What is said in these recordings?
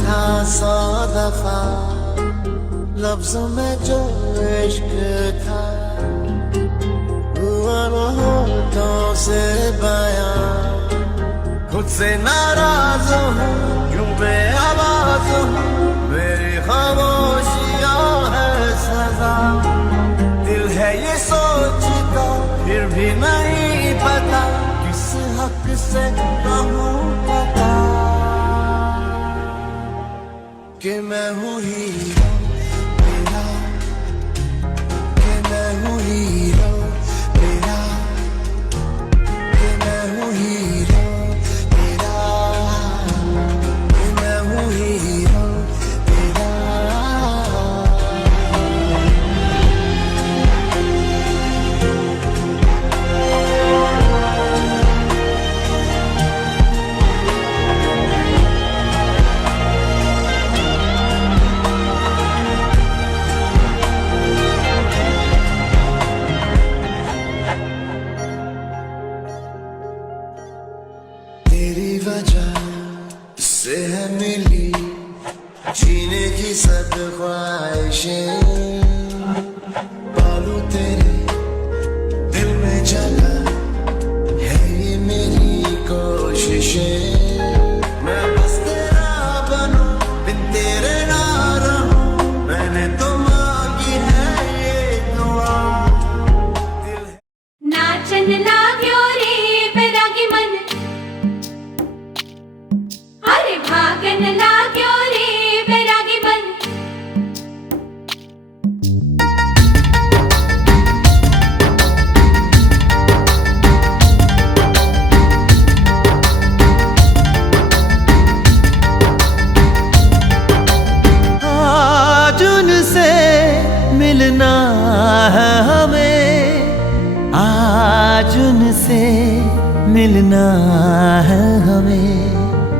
था 100 दफा लफ्जों में जो इश्क था, हुआ न होठों से बयां। खुद से नाराज हूँ, क्यों बेआवाज हूँ, मेरी खामोशियाँ है सजा। दिल है ये सोचता, फिर भी नहीं पता किस हक से कहूँ पता कि मैं हूँ हीरो मेरा, कि मैं हूँ हीरो मेरा, कि मैं हूँ हीरो मेरा, कि मैं हूँ हीरो मेरा। तेरी वजह से है मिली जीने की सब ख्वाहिशें, बालू तेरे दिल में जला है ये मेरी कोशिशें। मैं बस तेरा बनूं, बिन तेरे ना रहूं, मैंने तो मांगी है ये दुआ। नाचन लाग्यो रे बैरागी मन, अरे भागन लाग्यो रे बैरागी मन। आज उनसे मिलना है हमें, आज उनसे मिलना है हमें।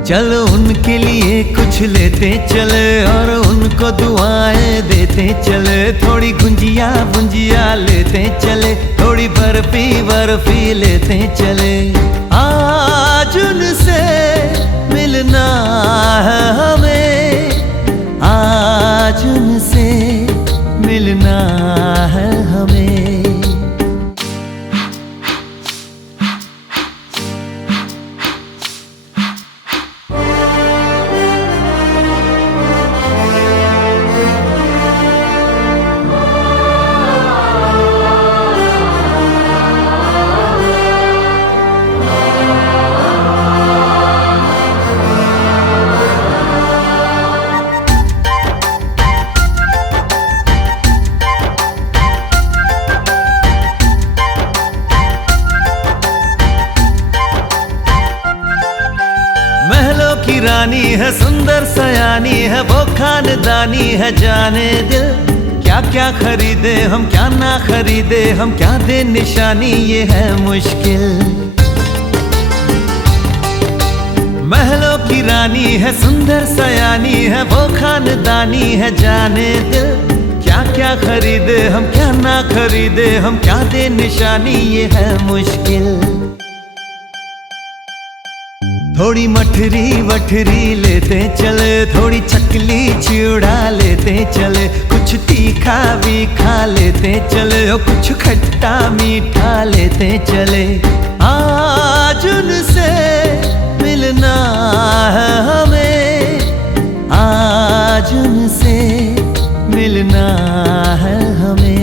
चलो उनके लिए कुछ लेते चले और उनको दुआएं देते चले। थोड़ी गुंजिया बुंजिया लेते चले, थोड़ी बर्फी बर्फी लेते चले। आज उनसे मिलना है हमें, आज उनसे मिलना है हमें। महलों की रानी है, सुंदर सयानी है, वो खानदानी है जाने दिल। क्या क्या खरीदे हम, क्या ना खरीदे हम, क्या दे निशानी, ये है मुश्किल। महलों की रानी है, सुंदर सयानी है, वो खानदानी है जाने दिल। क्या क्या खरीदे हम, क्या ना खरीदे हम, क्या दे निशानी, ये है मुश्किल। थोड़ी मठरी वठरी लेते चले, थोड़ी चकली चिड़ा लेते चले। कुछ तीखा भी खा लेते चले, और कुछ खट्टा मीठा लेते चले। आज उनसे मिलना है हमें, आज उनसे मिलना है हमें।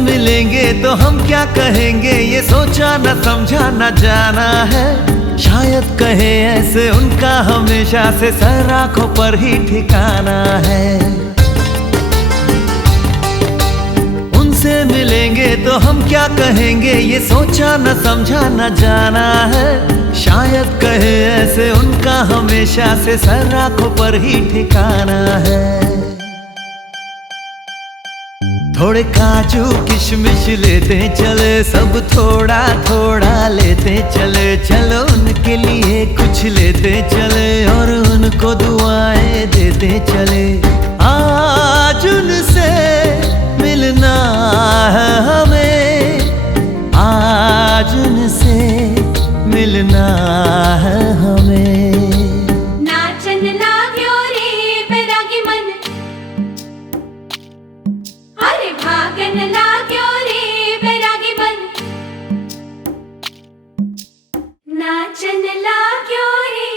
मिलेंगे तो हम क्या कहेंगे, ये सोचा न समझा न जाना है। शायद कहे ऐसे उनका हमेशा से सर आंखों पर ही ठिकाना है। उनसे मिलेंगे तो हम क्या कहेंगे, ये सोचा न समझा न जाना है। शायद कहे ऐसे उनका हमेशा से सर आंखों पर ही ठिकाना है। थोड़े काजू किशमिश लेते चले, सब थोड़ा थोड़ा लेते चले। चलो उनके लिए कुछ लेते चले और उनको दुआएं देते चले। आज उनसे मिलना है हमें, आज उनसे मिलना है हमें। नाचन लाग्यो रे बैरागी मन, अरे भागन लाग्यो रे बैरागी मन, नाचन लाग्यो रे।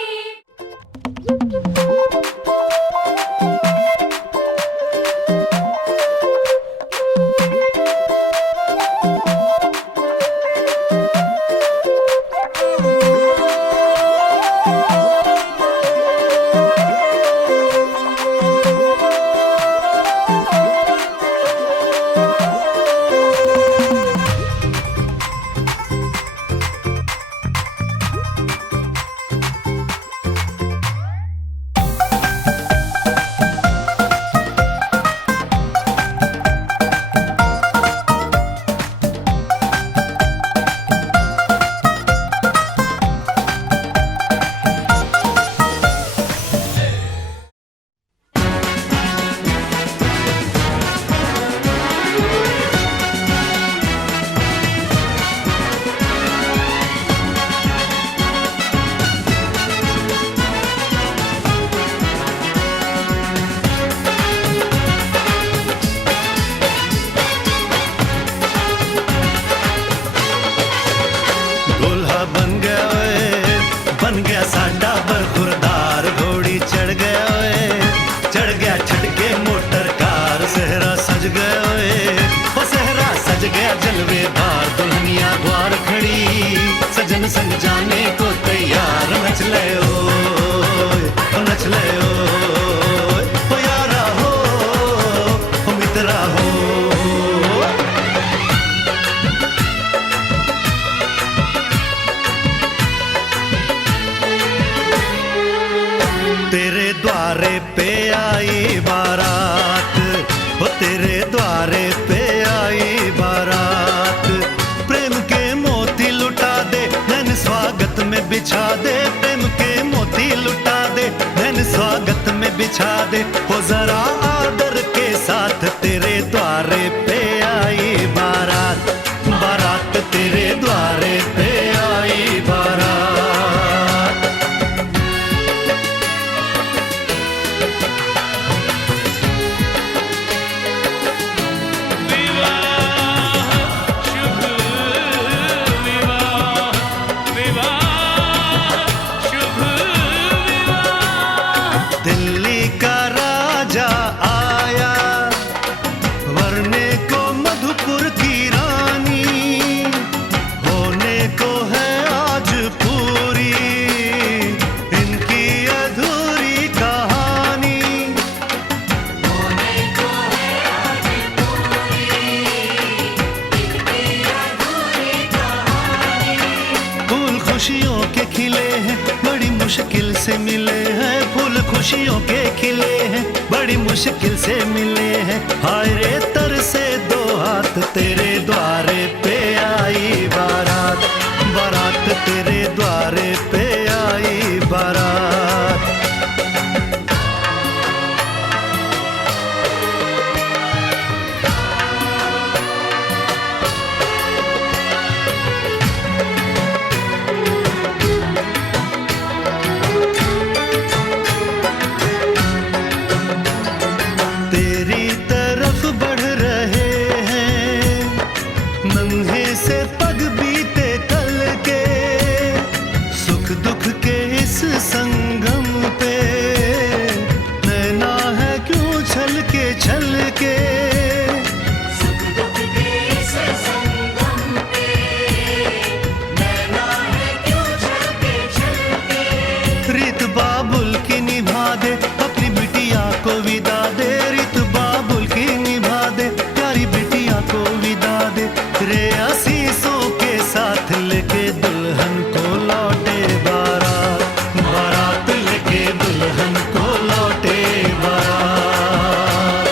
बन गया साडा बरखुरदार, घोड़ी चढ़ गया ओए, चढ़ गया छड़के मोटर कार। सहरा सज गया ओए, ओ सहरा सज गया जलवेदार। दुल्हनिया द्वार खड़ी, सजन संग जाने को तैयार। नच ले ओए, ओ नच ले ओए, ओ यारा हो, ओ मित्रा हो। तेरे द्वारे पे आई बारात, हो तेरे द्वारे पे आई बारात। प्रेम के मोती लुटा दे, नैन स्वागत में बिछा दे। प्रेम के मोती लुटा दे, नैन स्वागत में बिछा दे। हो जरा आदर के साथ तेरे द्वारे पे आई बारात, बारात तेरे द्वारे पे आई बारात। दिल्ली का राजा आया, वरने को मधुपुर की रानी। होने को है आज पूरी इनकी अधूरी कहानी। होने को है आज पूरी इनकी अधूरी कहानी। फूल खुशियों के खिले हैं, बड़ी मुश्किल से मिले हैं। फूल खुशियों के खिले हैं, बड़ी मुश्किल से मिले हैं। हाय रे तर से दो हाथ, तेरे द्वारे पे आई बारात, बारात तेरे द्वारे पे आई बारात। तेरी तरफ बढ़ रहे हैं नन्हे से पग बीते कल के। सुख दुख के इस संगम पे नैना है क्यों छल के। सुख दुख के इस संगम पे नैना है क्यों छल के। रीत बाबुल की निभा दे, अपनी बिटिया को विदा दे। रीत बाबुल की निभा दे, प्यारी बिटिया को विदा दे। रे आशीषों के साथ लेके दुल्हन को लौटे बारात, बारात लेके दुल्हन को लौटे बारात।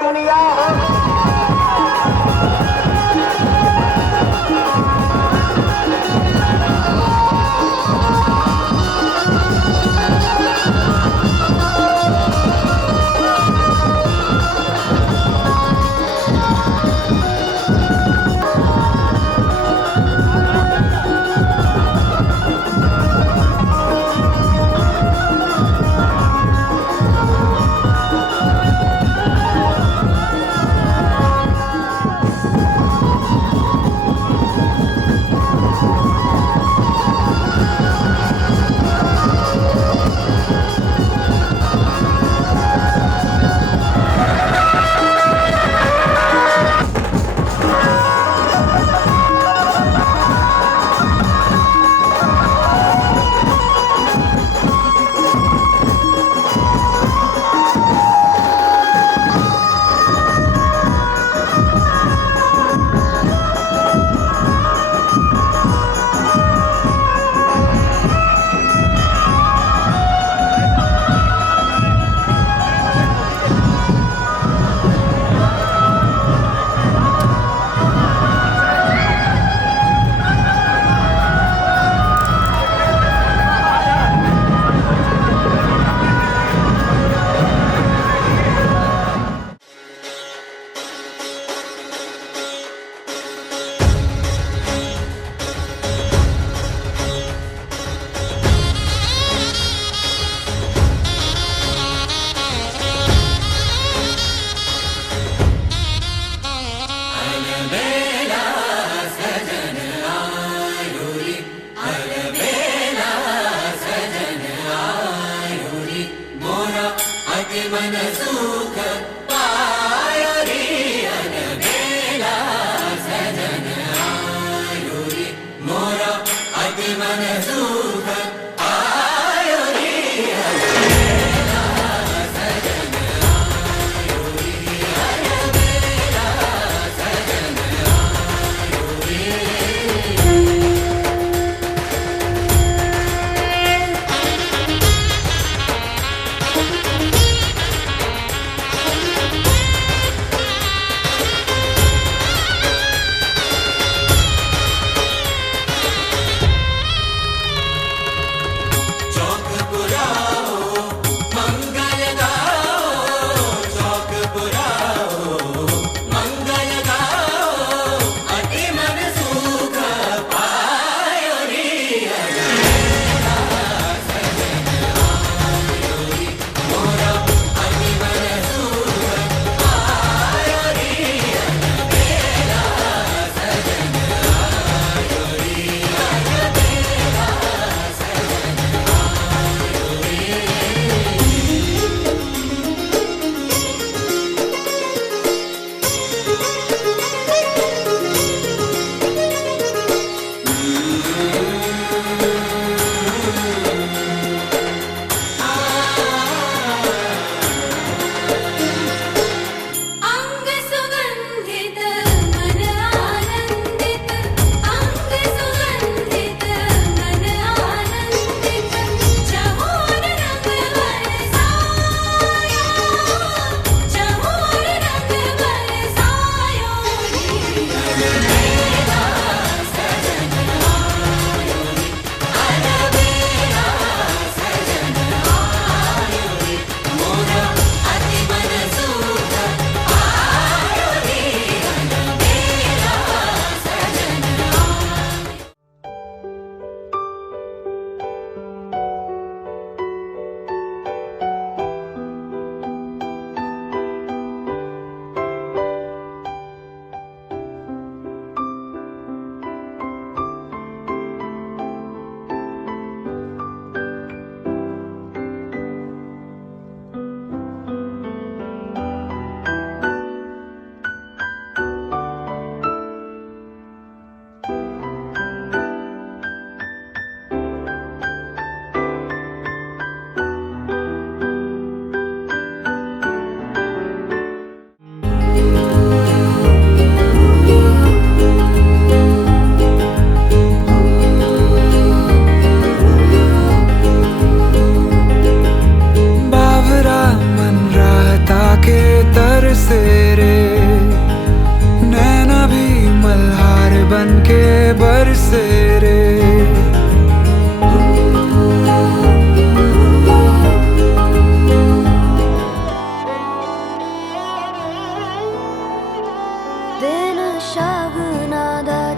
दुनिया हो।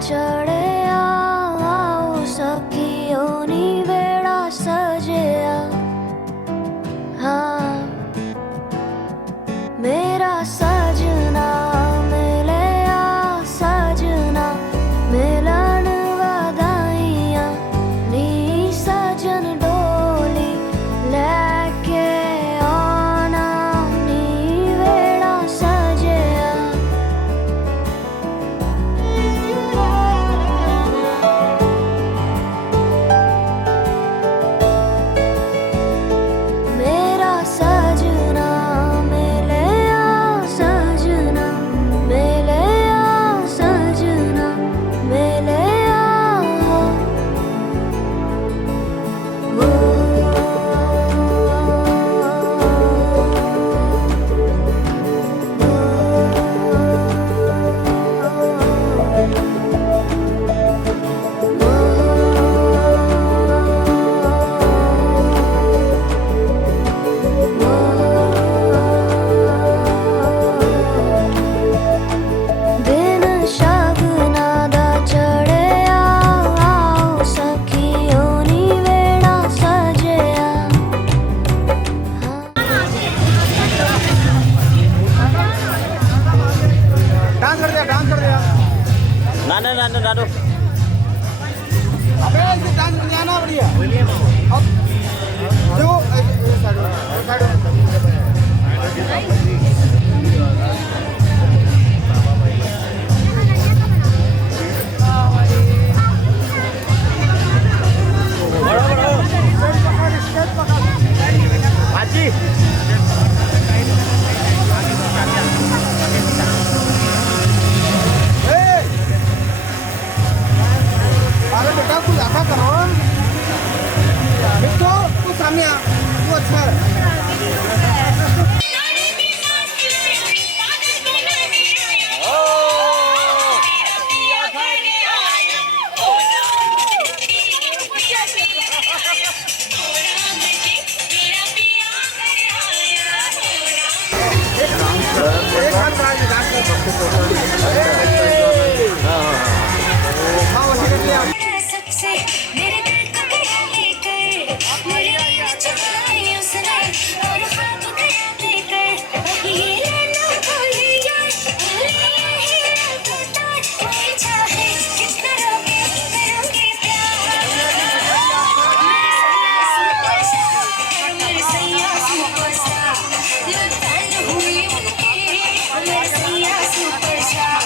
चढ़े आओ सखियों नी वेड़ा सजे हाँ मेरा सजना मिले सजना मिलन वधाइयां नी सजन डोली लेके आना नी वेड़ा सजे मेरा सजना मिले सजना मिले सजना मिले दिन शगना दा चढ़े आओ सखियों नी वेड़ा सजे डांस कर दिया नानो नानो नानो अबे ऐसे डांस कर दिया ना बढ़िया अब देखो आजी अरे बेटा कुछ ऐसा करो देखो तू सामने आ तू अच्छा है एक हाथ में आगे डांस हाँ वैसे कर लिया सबसे मेरे दिल को गया लेकर मेरे चुराई उसने और हाथ गया लेकर ये लेना भूल यार ये पता कोई चाहे किस तरह के करोगे प्यार मेरे सैया सुपरस्टार लगता हुई उनके मेरे सैया सुपरस्टार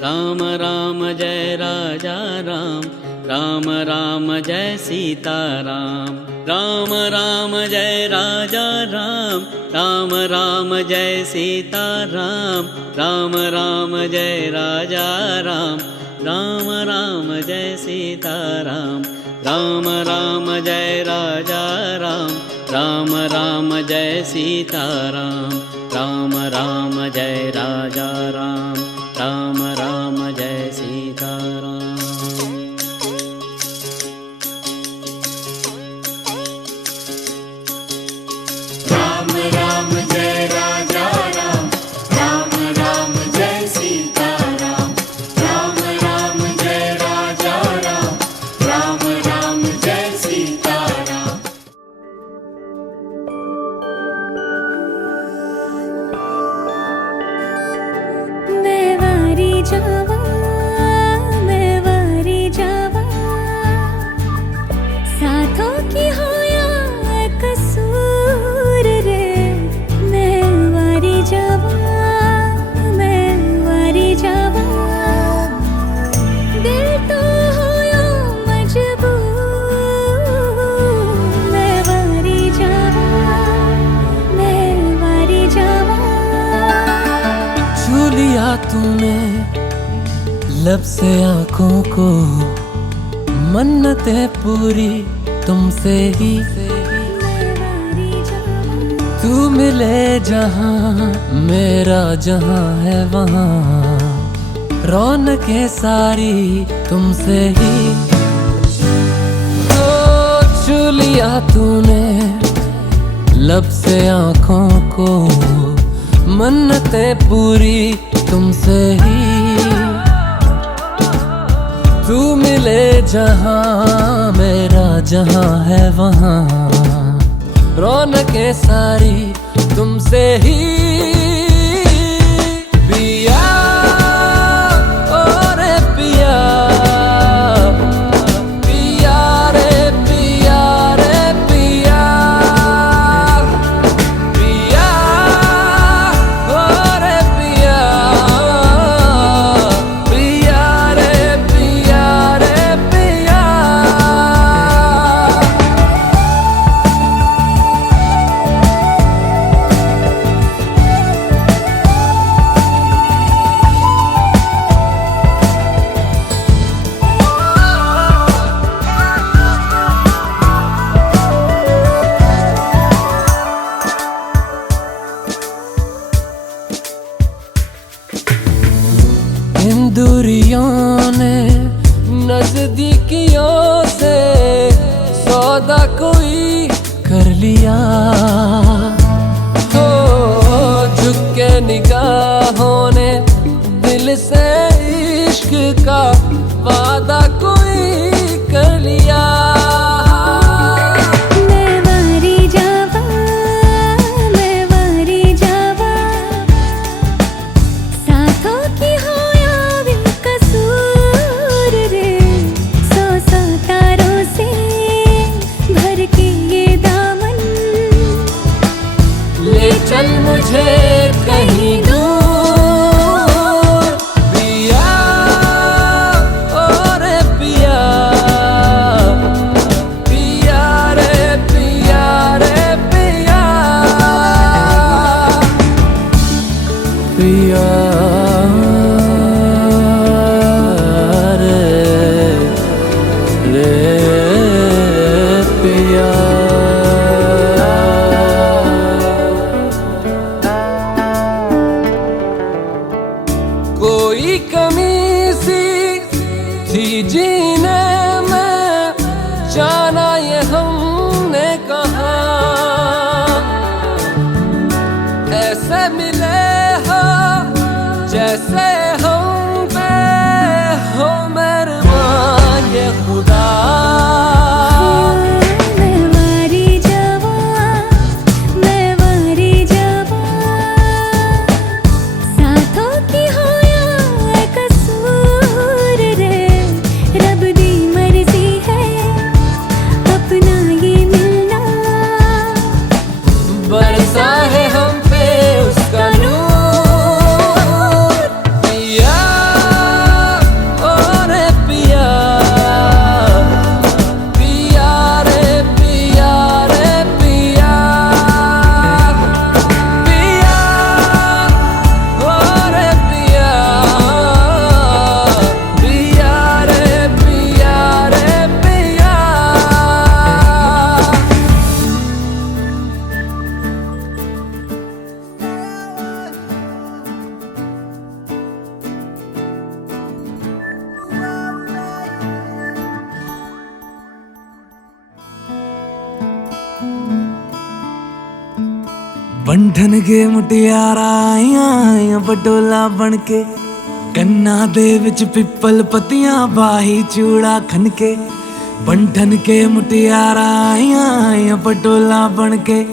राम राम जय राजा राम, राम राम जय सीता राम। राम राम जय राजा राम, राम राम जय सीता राम। राम राम जय राजा राम, राम राम जय सीता राम। राम राम जय राजा राम, राम राम जय सीता राम। राम राम जय राजा राम, राम राम जय सीता राम। राम राम जय राजा राम, राम राम जय सीता राम। राम राम जय राजा राम, राम राम जय सीता राम। मैं वारी जावा, मैं वारी जावा, साथों की होया कसूर रे। मैं वारी जावा, मैं वारी जावा, दिल तो होया मजबूर। मैं वारी जावा, मैं वारी जावा। छू लिया तूने लब से आंखों को, मन्नतें पूरी तुमसे ही। तू मिले जहां मेरा जहां है वहां, रौनकें सारी तुमसे ही। तो छू लिया तूने लब से आंखों को, मन्नतें पूरी तुमसे ही। तू मिले जहां मेरा जहां है वहां, रौनकें सारी तुमसे ही। पिया ओ रे पिया, पिया रे पिया रे पिया, पिया ओ रे पिया, पिया रे पिया रे पिया। इन दूरियों ने नजदीकियों से सौदा कोई कर लिया। हो झुक के निगाहों ने दिल से इश्क का वादा कोई कर लिया। मैं वारी जावा, मैं वारी जावा, साथों की होया भी कसूर रे। सौ सौ तारों से भर के ये दामन, ले चल मुझे कहीं दूर। पिया ओ रे पिया, पिया रे पिया रे पिया, पिया रे रे पिया। कोई कमी सी थी जीने में, जाना ये हमने कहा। ऐसे मिले हो जैसे हम पे हो मेहरबान ये खुदा। मैं वारी जावा, मैं वारी जावा, साथों की होया कसूर रे। रब बंधन के मुटियारा आईਆਂ बटोला बन के ਕੰਨਾਂ ਦੇ ਵਿੱਚ ਪਿੱਪਲ ਪੱਤੀਆਂ ਬਾਹੀ ਚੂੜਾ ਖਨ ਕੇ ਬੰਧਨ ਕੇ ਮੁਟਿਆਰਾ ਆਈਆਂ ਪਟੋਲਾ ਬਣ ਕੇ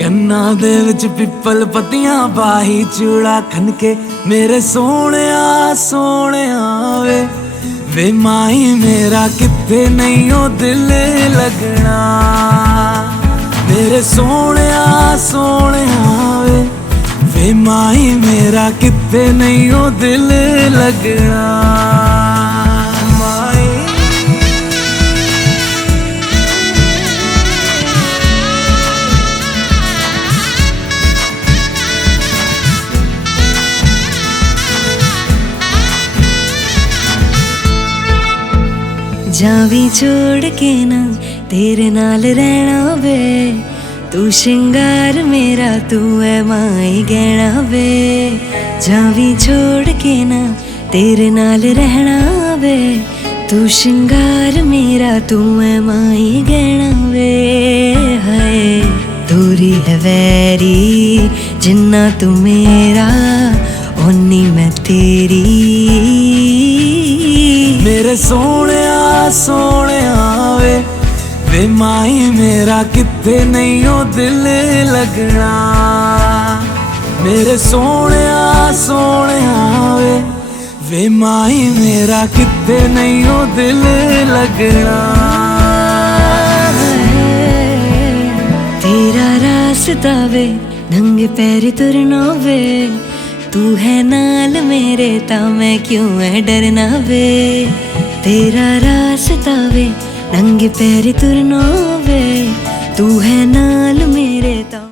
ਕੰਨਾਂ ਦੇ ਵਿੱਚ ਪਿੱਪਲ ਪੱਤੀਆਂ ਬਾਹੀ ਚੂੜਾ ਖਨ ਕੇ ਮੇਰੇ ਸੋਹਣਿਆ ਸੋਹਣਿਆ ਵੇ ਮਾਈ ਮੇਰਾ ਕਿੱਥੇ ਨਹੀਂ ਉਹ ਦਿਲ ਲੱਗਣਾ ਮੇਰੇ ਸੋਹਣਿਆ ਸੋਹਣਿਆ ਵੇ ਮਾਈ ਮੇਰਾ ਕਿੱਥੇ ਨਹੀਂ ਉਹ ਦਿਲ ਲੱਗਣਾ ਮਾਈ जावी छोड़ के ना तेरे नाल रहना वे तू श्रृंगार मेरा तू है माई गहना वे जावी छोड़ के ना तेरे नाल रहना वे तू श्रृंगार मेरा तू है माई गहना वे हाय दूरी है वैरी जिन्ना तू मेरा ओनी मैं तेरी मेरे सोहणिया सोहणिया वे माई मेरा किथे नहीं ओ दिल लगना मेरे सोहणिया सोहणिया वे माई मेरा किथे नहीं ओ दिल लगना तेरा रास्ता वे नंगे पैर तुरना वे तू है नाल मेरे ता मैं क्यों है डरना वे तेरा रास्ता वे नंगे पैर तुरना वे